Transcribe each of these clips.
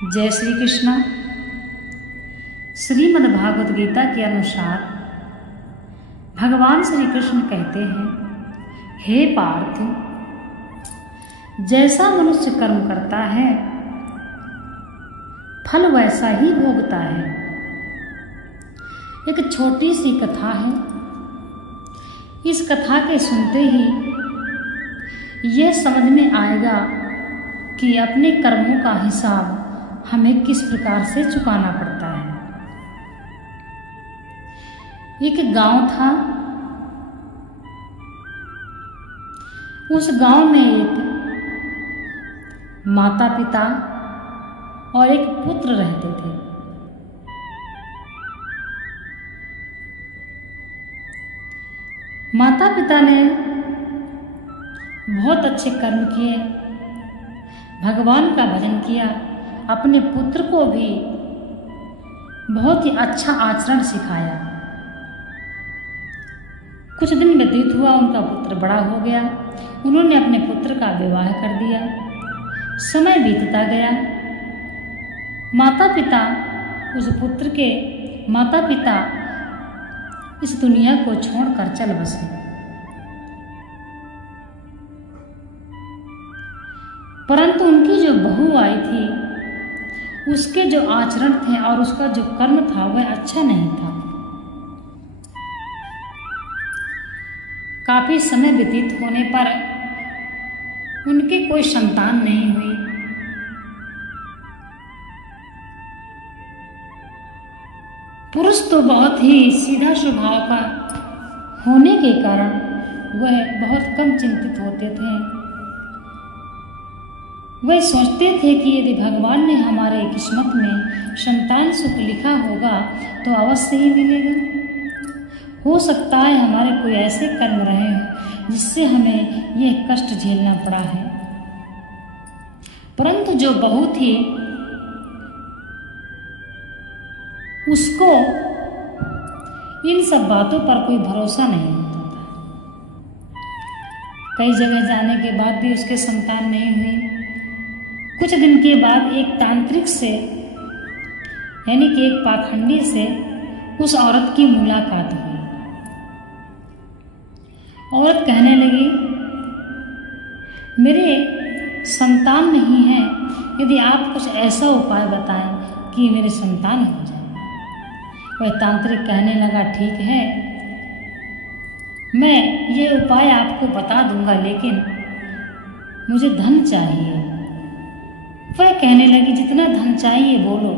जय श्री कृष्ण। श्रीमद् भागवत गीता के अनुसार भगवान श्री कृष्ण कहते हैं, हे पार्थ, जैसा मनुष्य कर्म करता है फल वैसा ही भोगता है। एक छोटी सी कथा है। इस कथा के सुनते ही यह समझ में आएगा कि अपने कर्मों का हिसाब हमें किस प्रकार से चुकाना पड़ता है। एक गांव था। उस गांव में एक माता पिता और एक पुत्र रहते थे। माता पिता ने बहुत अच्छे कर्म किए, भगवान का भजन किया, अपने पुत्र को भी बहुत ही अच्छा आचरण सिखाया। कुछ दिन व्यतीत हुआ, उनका पुत्र बड़ा हो गया। उन्होंने अपने पुत्र का विवाह कर दिया। समय बीतता गया। उस पुत्र के माता पिता इस दुनिया को छोड़कर चल बसे। परंतु उनकी जो बहू आई थी, उसके जो आचरण थे और उसका जो कर्म था वह अच्छा नहीं था। काफी समय व्यतीत होने पर उनके कोई संतान नहीं हुई। पुरुष तो बहुत ही सीधा स्वभाव का होने के कारण वह बहुत कम चिंतित होते थे। वह सोचते थे कि यदि भगवान ने हमारे किस्मत में संतान सुख लिखा होगा तो अवश्य ही मिलेगा। हो सकता है हमारे कोई ऐसे कर्म रहे हो जिससे हमें यह कष्ट झेलना पड़ा है। परंतु जो बहू थी उसको इन सब बातों पर कोई भरोसा नहीं होता था। कई जगह जाने के बाद भी उसके संतान नहीं हुई। कुछ दिन के बाद एक तांत्रिक से यानी कि एक पाखंडी से उस औरत की मुलाकात हुई। औरत कहने लगी, मेरे संतान नहीं है, यदि आप कुछ ऐसा उपाय बताएं कि मेरे संतान हो जाए। वह तांत्रिक कहने लगा, ठीक है, मैं ये उपाय आपको बता दूंगा, लेकिन मुझे धन चाहिए। वह कहने लगी, जितना धन चाहिए बोलो,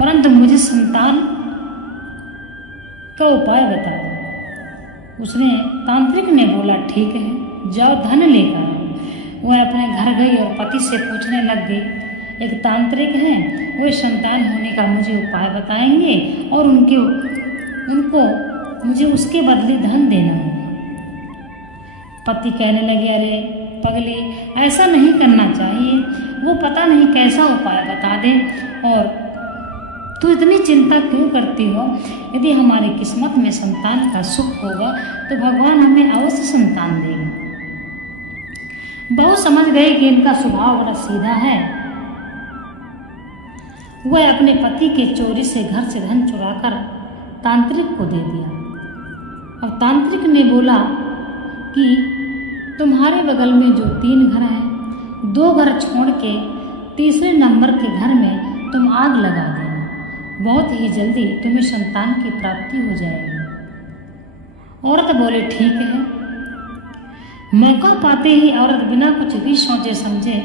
परंतु मुझे संतान का उपाय बता दो। तांत्रिक ने बोला, ठीक है, जाओ धन लेकर। वह अपने घर गई और पति से पूछने लग गई, एक तांत्रिक है, वो संतान होने का मुझे उपाय बताएंगे और उनको मुझे उसके बदले धन देना होगा। पति कहने लगे, अरे पगली, ऐसा नहीं करना चाहिए, वो पता नहीं कैसा उपाय बता दे और तू इतनी चिंता क्यों करती हो। यदि हमारी किस्मत में संतान का सुख होगा तो भगवान हमें अवश्य संतान देगा। बहू समझ गई कि इनका स्वभाव बड़ा सीधा है। वह अपने पति के चोरी से घर से धन चुराकर तांत्रिक को दे दिया। अब तांत्रिक ने बोला कि तुम्हारे बगल में जो 3 घर हैं, 2 घर छोड़ के तीसरे नंबर के घर में तुम आग लगा देना। बहुत ही जल्दी तुम्हें संतान की प्राप्ति हो जाएगी। औरत बोले, ठीक है। मौका पाते ही औरत बिना कुछ भी सोचे समझे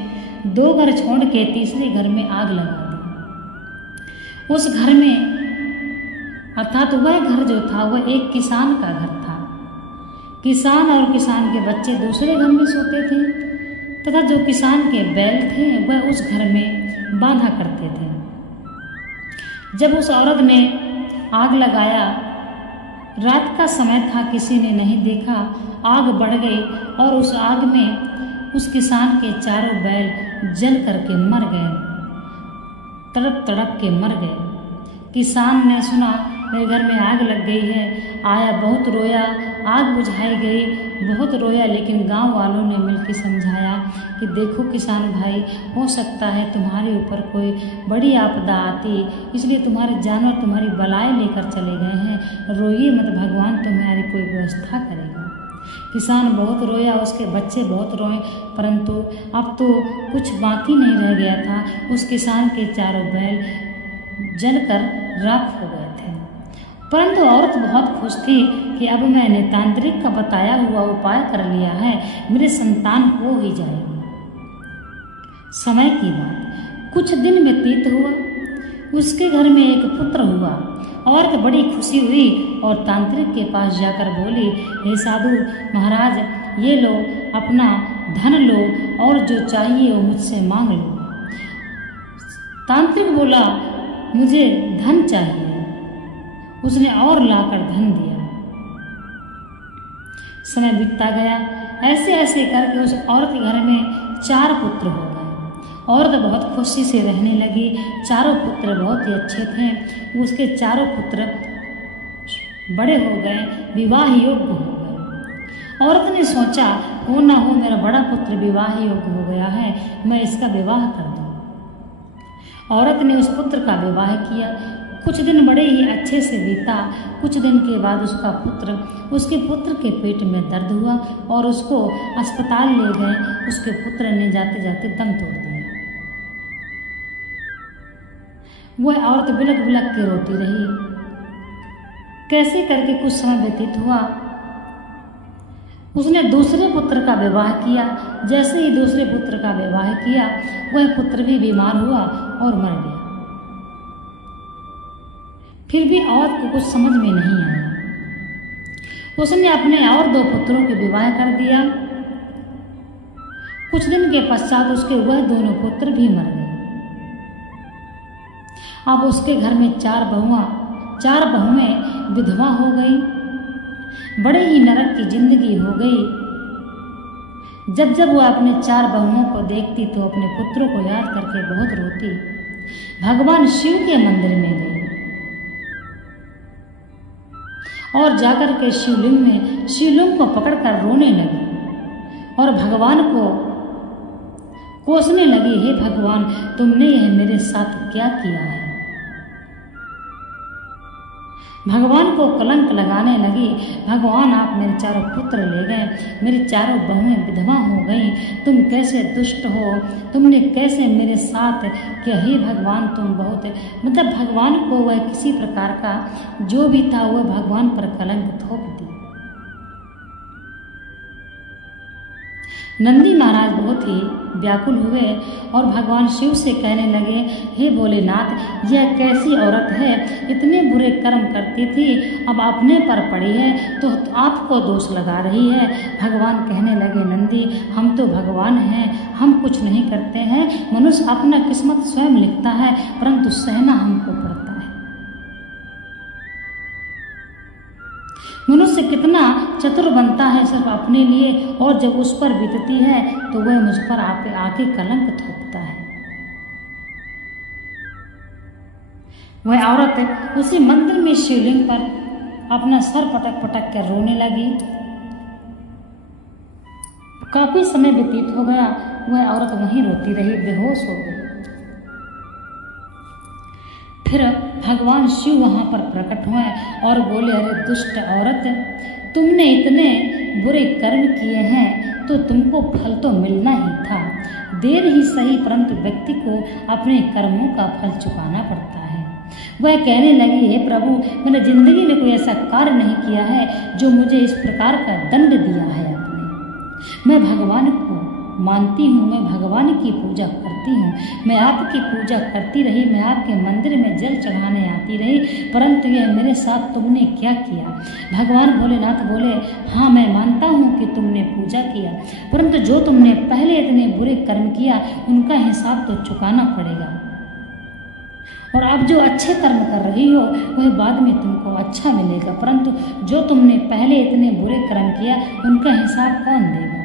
2 घर छोड़ के तीसरे घर में आग लगा दी। उस घर में अर्थात वह घर जो था वह एक किसान का घर था। किसान और किसान के बच्चे दूसरे घर में सोते थे तथा जो किसान के बैल थे वह उस घर में बांधा करते थे। जब उस औरत ने आग लगाया, रात का समय था, किसी ने नहीं देखा, आग बढ़ गई और उस आग में उस किसान के चारों बैल जल करके मर गए, तड़प तड़प के मर गए। किसान ने सुना मेरे घर में आग लग गई है, आया, बहुत रोया, आग बुझाई गई बहुत रोया, लेकिन गांव वालों ने मिलकर समझाया कि देखो किसान भाई, हो सकता है तुम्हारे ऊपर कोई बड़ी आपदा आती, इसलिए तुम्हारे जानवर तुम्हारी बलाएं लेकर चले गए हैं। रोइए मत, भगवान तुम्हारी कोई व्यवस्था करेगा। किसान बहुत रोया, उसके बच्चे बहुत रोए, परंतु अब तो कुछ बाकी नहीं रह गया था। उस किसान के चारों बैल जलकर राख हो गए थे। परंतु औरत बहुत खुश थी कि अब मैंने तांत्रिक का बताया हुआ उपाय कर लिया है, मेरे संतान हो ही जाएगी। समय की बात कुछ दिन व्यतीत हुआ, उसके घर में एक पुत्र हुआ। औरत बड़ी खुशी हुई और तांत्रिक के पास जाकर बोली, हे साधु महाराज, ये लो अपना धन लो और जो चाहिए वो मुझसे मांग लो। तांत्रिक बोला, मुझे धन चाहिए। उसने और लाकर धन दिया। समय बीतता गया, ऐसे ऐसे करके उस औरत के घर में 4 पुत्र हो गए। औरत बहुत खुशी से रहने लगी। चारों पुत्र बहुत ही अच्छे थे। उसके चारों पुत्र बड़े हो गए, विवाह योग्य हो गए। औरत ने सोचा, हो ना हो मेरा बड़ा पुत्र विवाह योग्य हो गया है, मैं इसका विवाह कर दूं। औरत ने उस पुत्र का विवाह किया। कुछ दिन बड़े ही अच्छे से बीता। कुछ दिन के बाद उसके पुत्र के पेट में दर्द हुआ और उसको अस्पताल ले गए। उसके पुत्र ने जाते जाते दम तोड़ दिया। वह औरत बिलक बिलक के रोती रही। कैसे करके कुछ समय व्यतीत हुआ। उसने दूसरे पुत्र का विवाह किया। जैसे ही दूसरे पुत्र का विवाह किया, वह पुत्र भी बीमार हुआ और मर गया। फिर भी औरत को कुछ समझ में नहीं आया। उसने अपने और 2 पुत्रों के विवाह कर दिया। कुछ दिन के पश्चात उसके वह दोनों पुत्र भी मर गए। अब उसके घर में 4 बहुएं विधवा हो गई। बड़े ही नरक की जिंदगी हो गई। जब जब वह अपने 4 बहुओं को देखती तो अपने पुत्रों को याद करके बहुत रोती। भगवान शिव के मंदिर में गई और जाकर के शिवलिंग को पकड़कर रोने लगी और भगवान को कोसने लगी, हे भगवान, तुमने यह मेरे साथ क्या किया है। भगवान को कलंक लगाने लगी, भगवान आप मेरे 4 पुत्र ले गए, मेरी 4 बहुएं विधवा हो गई, तुम कैसे दुष्ट हो, तुमने कैसे मेरे साथ किया। हे भगवान, तुम बहुत मतलब भगवान को वह किसी प्रकार का जो भी था वह भगवान पर कलंक थोप दी। नंदी महाराज बहुत ही व्याकुल हुए और भगवान शिव से कहने लगे, हे भोलेनाथ, यह कैसी औरत है, इतने बुरे कर्म करती थी, अब अपने पर पड़ी है तो आपको दोष लगा रही है। भगवान कहने लगे, नंदी, हम तो भगवान हैं, हम कुछ नहीं करते हैं। मनुष्य अपना किस्मत स्वयं लिखता है, परंतु सहना हमको पड़ता है। मनुष्य कितना चतुर बनता है सिर्फ अपने लिए, और जब उस पर बीतती है तो वह मुझ पर आके कलंक थोपता है। वह औरत उसी मंदिर में शिवलिंग पर अपना सर पटक पटक कर रोने लगी। काफी समय व्यतीत हो गया। वह औरत वहीं रोती रही, बेहोश हो गई। फिर भगवान शिव वहां पर प्रकट हुए और बोले, अरे दुष्ट औरत, तुमने इतने बुरे कर्म किए हैं तो तुमको फल तो मिलना ही था। देर ही सही, परंतु व्यक्ति को अपने कर्मों का फल चुकाना पड़ता है। वह कहने लगी, हे प्रभु, मैंने जिंदगी में कोई ऐसा कार्य नहीं किया है जो मुझे इस प्रकार का दंड दिया है आपने। मैं भगवान को मानती हूँ, मैं भगवान की पूजा करती हूँ, मैं आपकी पूजा करती रही, मैं आपके मंदिर में जल चढ़ाने आती रही, परंतु यह मेरे साथ तुमने क्या किया। भगवान भोलेनाथ बोले, हाँ मैं मानता हूँ कि तुमने पूजा किया, परंतु जो तुमने पहले इतने बुरे कर्म किया उनका हिसाब तो चुकाना पड़ेगा, और अब जो अच्छे कर्म कर रही हो वह बाद में तुमको अच्छा मिलेगा, परंतु जो तुमने पहले इतने बुरे कर्म किया उनका हिसाब कौन देगा।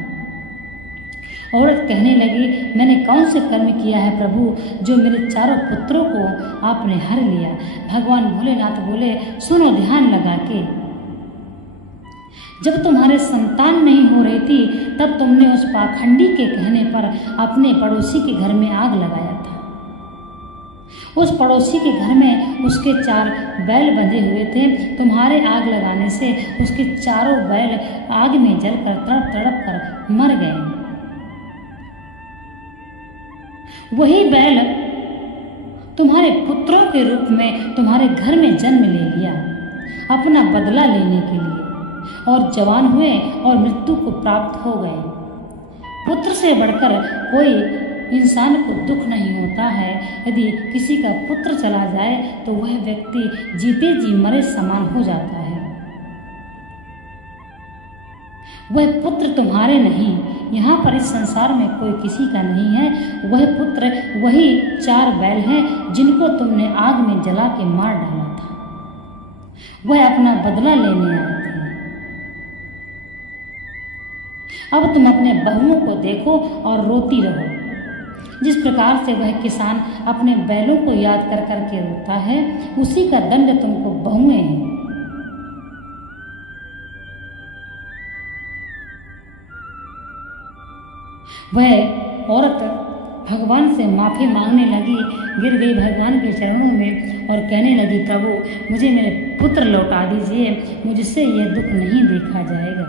औरत कहने लगी, मैंने कौन से कर्म किया है प्रभु जो मेरे 4 पुत्रों को आपने हर लिया। भगवान भोलेनाथ बोले, सुनो ध्यान लगा के, जब तुम्हारे संतान नहीं हो रही थी तब तुमने उस पाखंडी के कहने पर अपने पड़ोसी के घर में आग लगाया था। उस पड़ोसी के घर में उसके 4 बैल बंधे हुए थे। तुम्हारे आग लगाने से उसके चारों बैल आग में जलकर तड़प तड़प कर मर गए। वही बैल तुम्हारे पुत्रों के रूप में तुम्हारे घर में जन्म ले लिया अपना बदला लेने के लिए, और जवान हुए और मृत्यु को प्राप्त हो गए। पुत्र से बढ़कर कोई इंसान को दुख नहीं होता है। यदि किसी का पुत्र चला जाए तो वह व्यक्ति जीते जी मरे समान हो जाता है। वह पुत्र तुम्हारे नहीं, यहाँ पर इस संसार में कोई किसी का नहीं है। वह पुत्र वही 4 बैल हैं जिनको तुमने आग में जला के मार डाला था। वह अपना बदला लेने आए थे। अब तुम अपने बहुओं को देखो और रोती रहो। जिस प्रकार से वह किसान अपने बैलों को याद कर करके रोता है, उसी का दंड तुमको बहुएं हैं। वह औरत भगवान से माफ़ी मांगने लगी, गिर गई भगवान के चरणों में और कहने लगी, प्रभु मुझे मेरे पुत्र लौटा दीजिए, मुझसे यह दुख नहीं देखा जाएगा।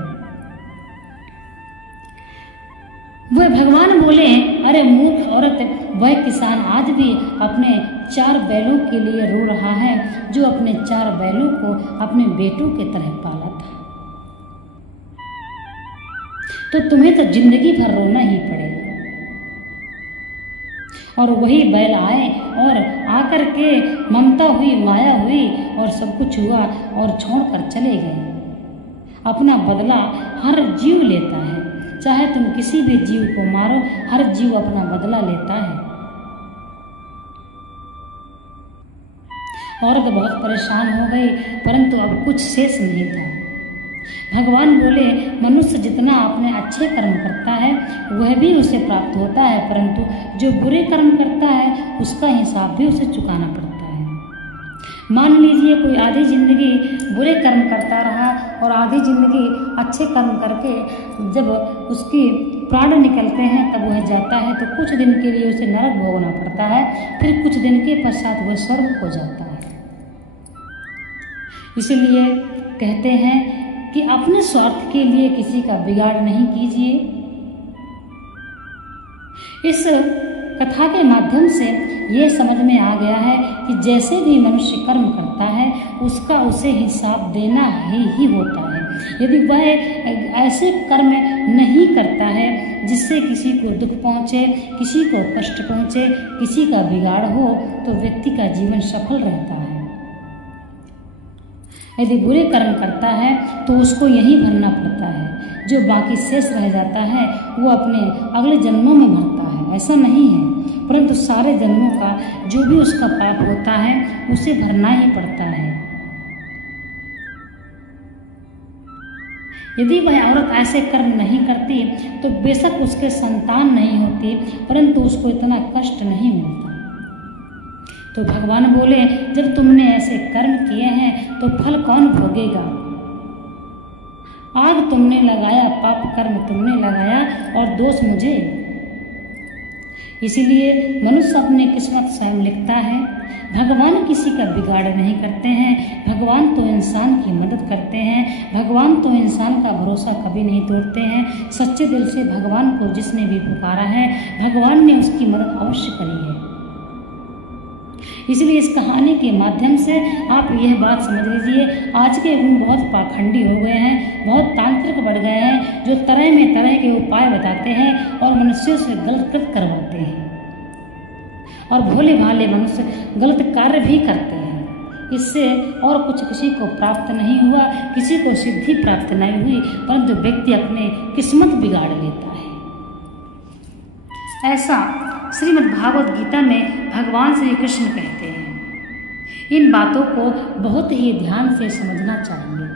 वह भगवान बोले, अरे मूर्ख औरत, वह किसान आज भी अपने 4 बैलों के लिए रो रहा है जो अपने 4 बैलों को अपने बेटों के तरह पाला था। तो तुम्हें तो जिंदगी भर रोना ही पड़ेगा। और वही बैल आए और आकर के ममता हुई, माया हुई और सब कुछ हुआ और छोड़कर चले गए। अपना बदला हर जीव लेता है, चाहे तुम किसी भी जीव को मारो, हर जीव अपना बदला लेता है। औरत बहुत परेशान हो गई, परंतु अब कुछ शेष नहीं था। भगवान बोले, मनुष्य जितना अपने अच्छे कर्म करता है वह भी उसे प्राप्त होता है, परंतु जो बुरे कर्म करता है उसका हिसाब भी उसे चुकाना पड़ता है। मान लीजिए कोई आधी जिंदगी बुरे कर्म करता रहा और आधी जिंदगी अच्छे कर्म करके जब उसकी प्राण निकलते हैं तब वह जाता है, तो कुछ दिन के लिए उसे नरक भोगना पड़ता है, फिर कुछ दिन के पश्चात वह स्वर्ग हो जाता है। इसलिए कहते हैं कि अपने स्वार्थ के लिए किसी का बिगाड़ नहीं कीजिए। इस कथा के माध्यम से ये समझ में आ गया है कि जैसे भी मनुष्य कर्म करता है उसका उसे हिसाब देना ही होता है। यदि वह ऐसे कर्म नहीं करता है जिससे किसी को दुख पहुँचे, किसी को कष्ट पहुँचे, किसी का बिगाड़ हो, तो व्यक्ति का जीवन सफल रहता है। यदि बुरे कर्म करता है तो उसको यही भरना पड़ता है, जो बाकी शेष रह जाता है वो अपने अगले जन्मों में भरता है। ऐसा नहीं है, परंतु सारे जन्मों का जो भी उसका पाप होता है उसे भरना ही पड़ता है। यदि वह औरत ऐसे कर्म नहीं करती तो बेशक उसके संतान नहीं होती, परंतु उसको इतना कष्ट नहीं मिलता। तो भगवान बोले, जब तुमने ऐसे कर्म किए हैं तो फल कौन भोगेगा? आग तुमने लगाया, पाप कर्म तुमने लगाया और दोष मुझे। इसीलिए मनुष्य अपनी किस्मत स्वयं लिखता है। भगवान किसी का बिगाड़ नहीं करते हैं, भगवान तो इंसान की मदद करते हैं, भगवान तो इंसान का भरोसा कभी नहीं तोड़ते हैं। सच्चे दिल से भगवान को जिसने भी पुकारा है, भगवान ने उसकी मदद अवश्य करी है। इसलिए इस कहानी के माध्यम से आप यह बात समझ लीजिए, आज के युग में बहुत पाखंडी हो गए हैं, बहुत तांत्रिक बढ़ गए हैं, जो तरह में तरह के उपाय बताते हैं और मनुष्यों से गलत कृत करवाते हैं, और भोले भाले मनुष्य गलत कार्य भी करते हैं। इससे और कुछ किसी को प्राप्त नहीं हुआ, किसी को सिद्धि प्राप्त नहीं हुई, परंतु व्यक्ति अपने किस्मत बिगाड़ लेता है। ऐसा श्रीमद् भागवत गीता में भगवान श्री कृष्ण कहते हैं। इन बातों को बहुत ही ध्यान से समझना चाहिए।